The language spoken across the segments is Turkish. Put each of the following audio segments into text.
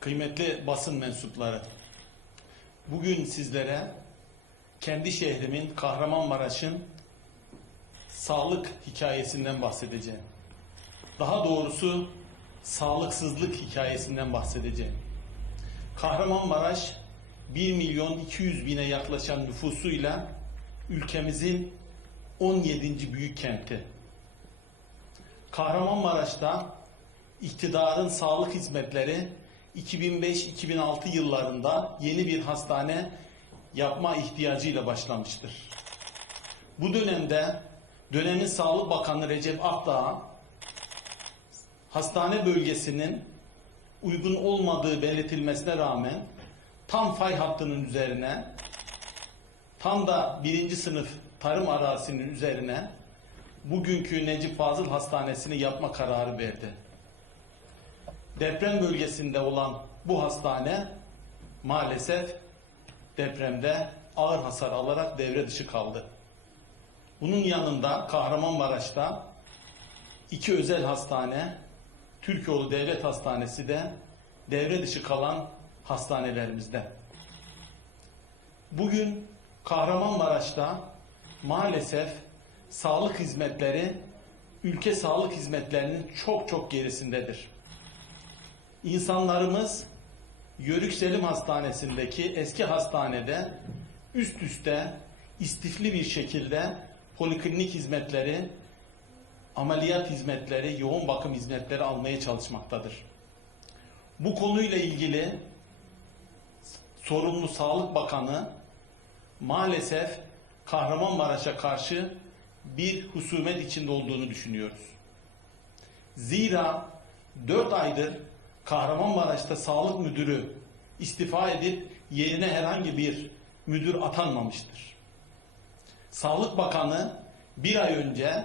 Kıymetli basın mensupları, bugün sizlere kendi şehrimin Kahramanmaraş'ın sağlık hikayesinden bahsedeceğim. Daha doğrusu sağlıksızlık hikayesinden bahsedeceğim. Kahramanmaraş 1 milyon 200 bine yaklaşan nüfusuyla ülkemizin 17. büyük kenti. Kahramanmaraş'ta iktidarın sağlık hizmetleri 2005-2006 yıllarında yeni bir hastane yapma ihtiyacıyla başlamıştır. Bu dönemde dönemin Sağlık Bakanı Recep Akdağ hastane bölgesinin uygun olmadığı belirtilmesine rağmen tam fay hattının üzerine tam da birinci sınıf tarım arazisinin üzerine bugünkü Necip Fazıl Hastanesi'ni yapma kararı verdi. Deprem bölgesinde olan bu hastane maalesef depremde ağır hasar alarak devre dışı kaldı. Bunun yanında Kahramanmaraş'ta iki özel hastane, Türkoğlu Devlet Hastanesi de devre dışı kalan hastanelerimizde. Bugün Kahramanmaraş'ta maalesef sağlık hizmetleri ülke sağlık hizmetlerinin çok çok gerisindedir. İnsanlarımız Yörük Selim Hastanesi'ndeki eski hastanede üst üste istifli bir şekilde poliklinik hizmetleri, ameliyat hizmetleri, yoğun bakım hizmetleri almaya çalışmaktadır. Bu konuyla ilgili sorumlu Sağlık Bakanı maalesef Kahramanmaraş'a karşı bir husumet içinde olduğunu düşünüyoruz. Zira 4 aydır Kahramanmaraş'ta sağlık müdürü istifa edip yerine herhangi bir müdür atanmamıştır. Sağlık Bakanı bir ay önce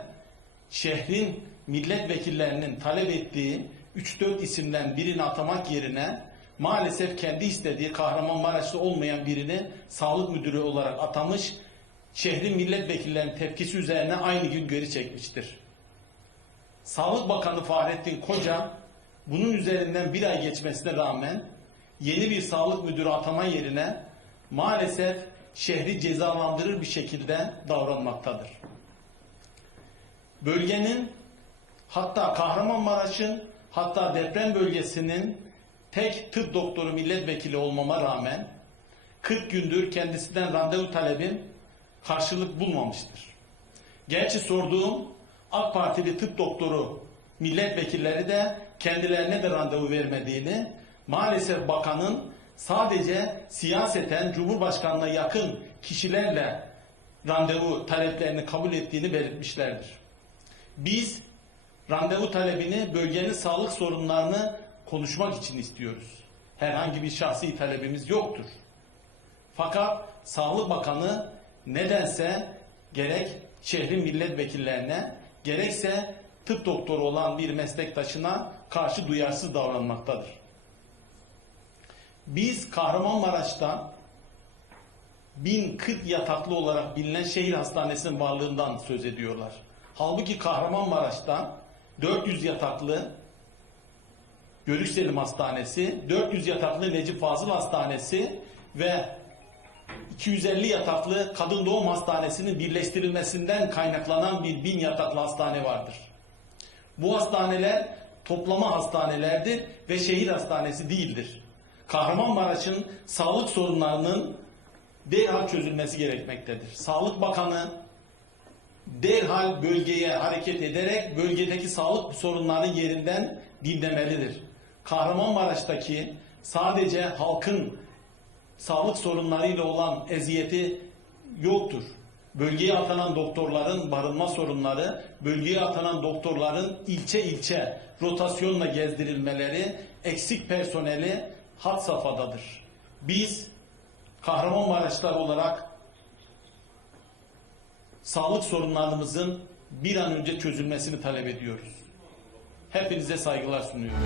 şehrin milletvekillerinin talep ettiği 3-4 isimden birini atamak yerine maalesef kendi istediği Kahramanmaraş'ta olmayan birini sağlık müdürü olarak atamış, şehrin milletvekillerinin tepkisi üzerine aynı gün geri çekmiştir. Sağlık Bakanı Fahrettin Koca bunun üzerinden bir ay geçmesine rağmen yeni bir sağlık müdürü atama yerine maalesef şehri cezalandırır bir şekilde davranmaktadır. Bölgenin hatta Kahramanmaraş'ın hatta deprem bölgesinin tek tıp doktoru milletvekili olmama rağmen 40 gündür kendisinden randevu talebim karşılık bulmamıştır. Gerçi sorduğum AK Partili tıp doktoru milletvekilleri de kendilerine de randevu vermediğini, maalesef bakanın sadece siyaseten Cumhurbaşkanı'na yakın kişilerle randevu taleplerini kabul ettiğini belirtmişlerdir. Biz randevu talebini bölgenin sağlık sorunlarını konuşmak için istiyoruz. Herhangi bir şahsi talebimiz yoktur. Fakat Sağlık Bakanı nedense gerek şehrin milletvekillerine gerekse tıp doktoru olan bir meslektaşına karşı duyarsız davranmaktadır. Biz Kahramanmaraş'ta 1040 yataklı olarak bilinen şehir hastanesinin varlığından söz ediyorlar. Halbuki Kahramanmaraş'ta 400 yataklı Görüş Selim Hastanesi, 400 yataklı Necip Fazıl Hastanesi ve 250 yataklı Kadın Doğum Hastanesi'nin birleştirilmesinden kaynaklanan bir bin yataklı hastane vardır. Bu hastaneler toplama hastanelerdir ve şehir hastanesi değildir. Kahramanmaraş'ın sağlık sorunlarının derhal çözülmesi gerekmektedir. Sağlık Bakanı derhal bölgeye hareket ederek bölgedeki sağlık sorunlarını yerinden dinlemelidir. Kahramanmaraş'taki sadece halkın sağlık sorunlarıyla olan eziyeti yoktur. Bölgeye atanan doktorların barınma sorunları, bölgeye atanan doktorların ilçe ilçe rotasyonla gezdirilmeleri, eksik personeli had safhadadır. Biz Kahramanmaraşlar olarak sağlık sorunlarımızın bir an önce çözülmesini talep ediyoruz. Hepinize saygılar sunuyorum.